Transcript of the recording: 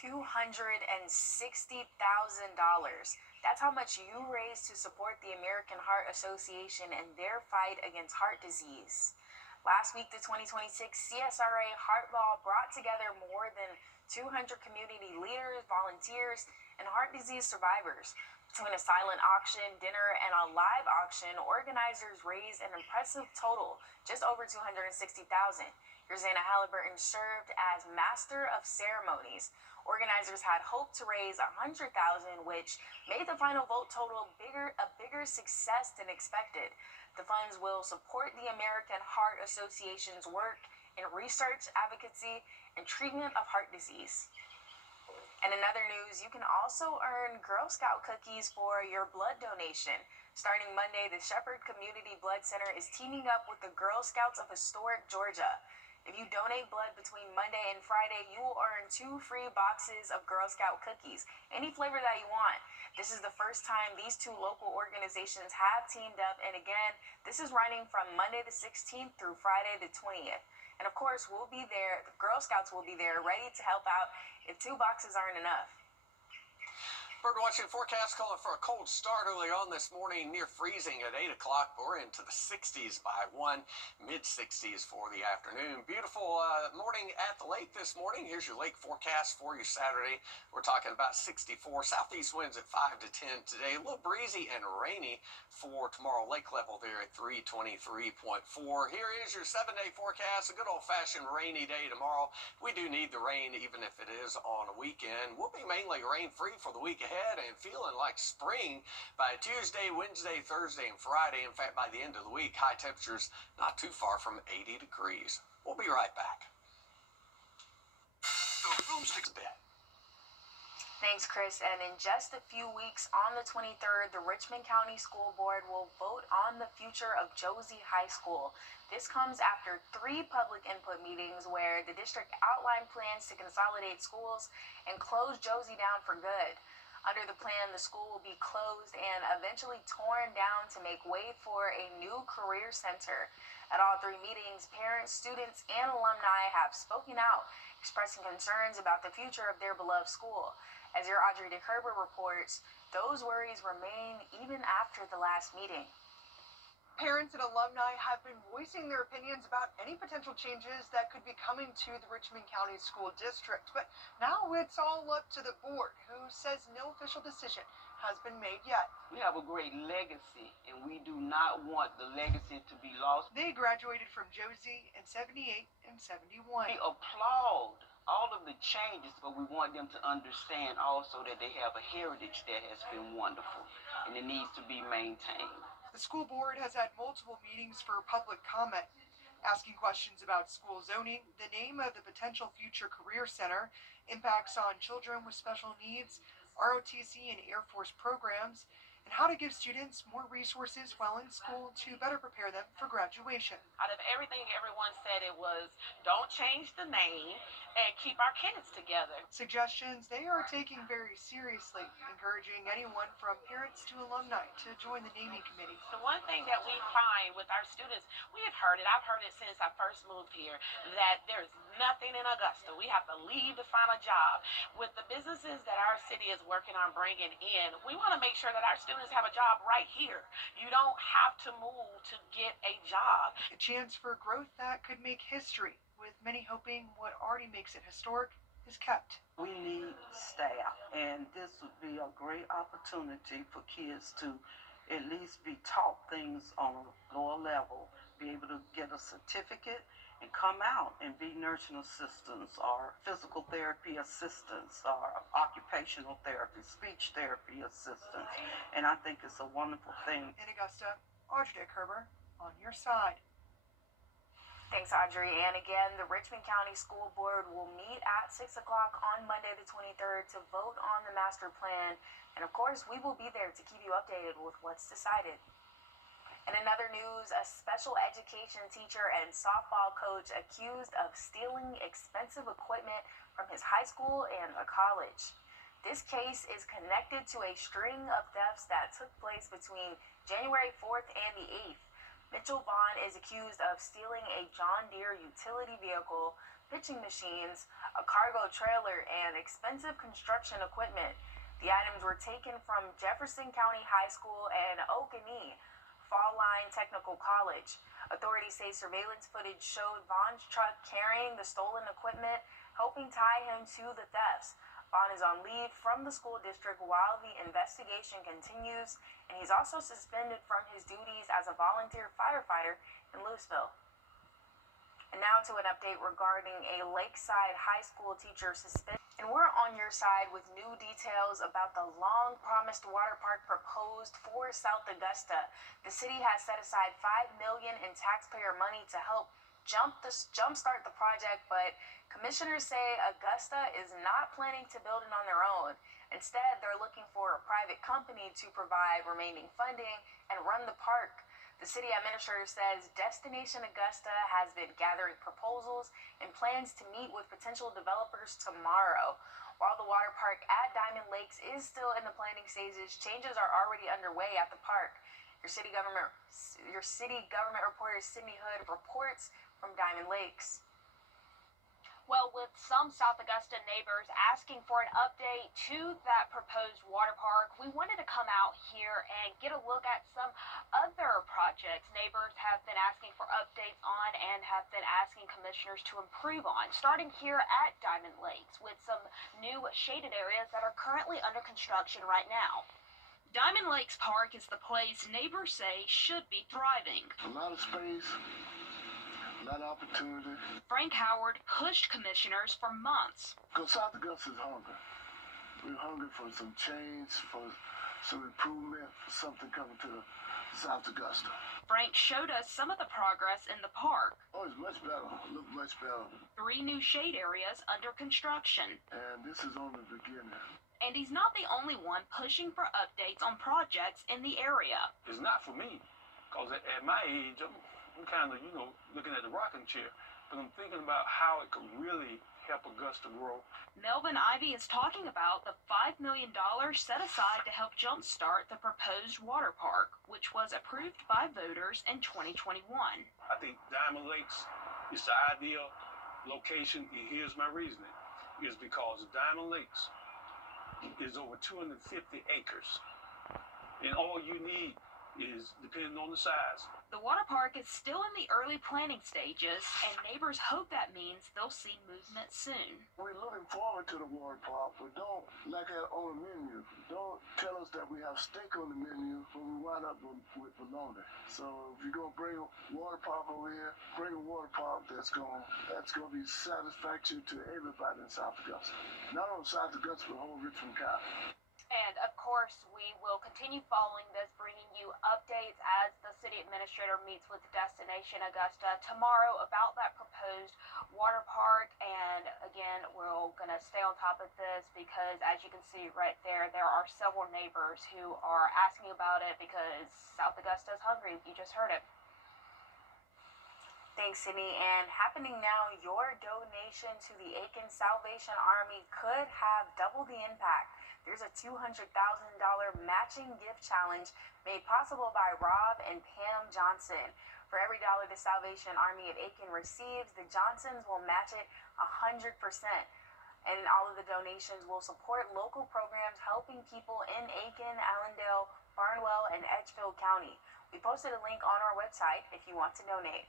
$260,000. That's how much you raised to support the American Heart Association and their fight against heart disease. Last week, the 2026 CSRA Heart Ball brought together more than 200 community leaders, volunteers, and heart disease survivors. Between a silent auction, dinner, and a live auction, organizers raised an impressive total, just over $260,000. Rosanna Halliburton served as Master of Ceremonies. Organizers had hoped to raise $100,000, which made the final vote total a bigger success than expected. The funds will support the American Heart Association's work in research, advocacy, and treatment of heart disease. And in other news, you can also earn Girl Scout cookies for your blood donation. Starting Monday, the Shepherd Community Blood Center is teaming up with the Girl Scouts of Historic Georgia. If you donate blood between Monday and Friday, you will earn 2 free boxes of Girl Scout cookies, any flavor that you want. This is the first time these two local organizations have teamed up, and again, this is running from Monday the 16th through Friday the 20th. And of course, we'll be there, the Girl Scouts will be there, ready to help out if 2 boxes aren't enough. Bird watching forecast calling for a cold start early on this morning, near freezing at 8 o'clock. We're into the 60s by 1, mid-60s for the afternoon. Beautiful morning at the lake this morning. Here's your lake forecast for you Saturday. We're talking about 64. Southeast winds at 5 to 10 today. A little breezy and rainy for tomorrow. Lake level there at 323.4. Here is your 7-day forecast. A good old-fashioned rainy day tomorrow. We do need the rain even if it is on a weekend. We'll be mainly rain-free for the week ahead and feeling like spring by Tuesday, Wednesday, Thursday, and Friday. In fact, by the end of the week, high temperatures not too far from 80 degrees. We'll be right back. The Boomsticks Bet. Thanks, Chris. And in just a few weeks, on the 23rd, the Richmond County School Board will vote on the future of Josie High School. This comes after 3 public input meetings where the district outlined plans to consolidate schools and close Josie down for good. Under the plan, the school will be closed and eventually torn down to make way for a new career center. At all 3 meetings, parents, students, and alumni have spoken out, expressing concerns about the future of their beloved school. As your Audrey DeKerber reports, those worries remain even after the last meeting. Parents and alumni have been voicing their opinions about any potential changes that could be coming to the Richmond County School District. But now it's all up to the board, who says no official decision has been made yet. We have a great legacy, and we do not want the legacy to be lost. They graduated from Josie in 78 and 71. We applaud all of the changes, but we want them to understand also that they have a heritage that has been wonderful, and it needs to be maintained. The school board has had multiple meetings for public comment, asking questions about school zoning, the name of the potential future career center, impacts on children with special needs, ROTC and Air Force programs, and how to give students more resources while in school to better prepare them for graduation. Out of everything everyone said, it was don't change the name and keep our kids together. Suggestions they are taking very seriously, encouraging anyone from parents to alumni to join the naming committee. The one thing that we find with our students, we have heard it, I've heard it since I first moved here, that there's nothing in Augusta. We have to leave to find a job. With the businesses that our city is working on bringing in, we want to make sure that our students have a job right here. You don't have to move to get a job. A chance for growth that could make history, with many hoping what already makes it historic is kept. We need staff, and this would be a great opportunity for kids to at least be taught things on a lower level, be able to get a certificate and come out and be nursing assistants or physical therapy assistants or occupational therapy, speech therapy assistants. And I think it's a wonderful thing. In Augusta, Audrey DeKerber on your side. Thanks, Audrey. And again, the Richmond County School Board will meet at 6 o'clock on Monday the 23rd to vote on the master plan. And of course, we will be there to keep you updated with what's decided. And in other news, a special education teacher and softball coach accused of stealing expensive equipment from his high school and a college. This case is connected to a string of thefts that took place between January 4th and the 8th. Mitchell Vaughn is accused of stealing a John Deere utility vehicle, pitching machines, a cargo trailer, and expensive construction equipment. The items were taken from Jefferson County High School and Okanee Fall Line Technical College. Authorities say surveillance footage showed Vaughn's truck carrying the stolen equipment, helping tie him to the thefts. Vaughn is on leave from the school district while the investigation continues, and he's also suspended from his duties as a volunteer firefighter in Louisville. And now to an update regarding a Lakeside High School teacher suspended. And we're on your side with new details about the long-promised water park proposed for South Augusta. The city has set aside $5 million in taxpayer money to help jumpstart the project, but commissioners say Augusta is not planning to build it on their own. Instead, they're looking for a private company to provide remaining funding and run the park. The city administrator says Destination Augusta has been gathering proposals and plans to meet with potential developers tomorrow. While the water park at Diamond Lakes is still in the planning stages, changes are already underway at the park. Your city government reporter Sydney Hood reports from Diamond Lakes. Well, with some South Augusta neighbors asking for an update to that proposed water park, we wanted to come out here and get a look at some other projects neighbors have been asking for updates on and have been asking commissioners to improve on, starting here at Diamond Lakes with some new shaded areas that are currently under construction right now. Diamond Lakes Park is the place neighbors say should be thriving. A lot of space, a lot of opportunity. Frank Howard pushed commissioners for months. Because South Augusta is hungry. We're hungry for some change, for some improvement, for something coming to South Augusta. Frank showed us some of the progress in the park. Oh, it's much better. Look much better. 3 new shade areas under construction. And this is only the beginning. And he's not the only one pushing for updates on projects in the area. It's not for me, because at my age, I'm kind of, looking at the rocking chair. But I'm thinking about how it could really help Augusta grow. Melvin Ivy is talking about the $5 million set aside to help jumpstart the proposed water park, which was approved by voters in 2021. I think Diamond Lakes is the ideal location, and here's my reasoning. Is because Diamond Lakes is over 250 acres, and all you need is, depending on the size. The water park is still in the early planning stages, and neighbors hope that means they'll see movement soon. We're looking forward to the water park, but don't, like on the menu, don't tell us that we have steak on the menu when we wind up with bologna. So if you're gonna bring a water park over here, bring a water park that's gonna be satisfactory to everybody in South Augusta. Not only South Augusta, but whole Richmond County. And of course, we will continue following this, bringing you updates as the city administrator meets with Destination Augusta tomorrow about that proposed water park. And again, we're going to stay on top of this because, as you can see right there, there are several neighbors who are asking about it because South Augusta is hungry. You just heard it. Thanks, Sydney. And happening now, your donation to the Aiken Salvation Army could have double the impact. There's a $200,000 matching gift challenge made possible by Rob and Pam Johnson. For every dollar the Salvation Army of Aiken receives, the Johnsons will match it 100%. And all of the donations will support local programs helping people in Aiken, Allendale, Barnwell, and Edgefield County. We posted a link on our website if you want to donate.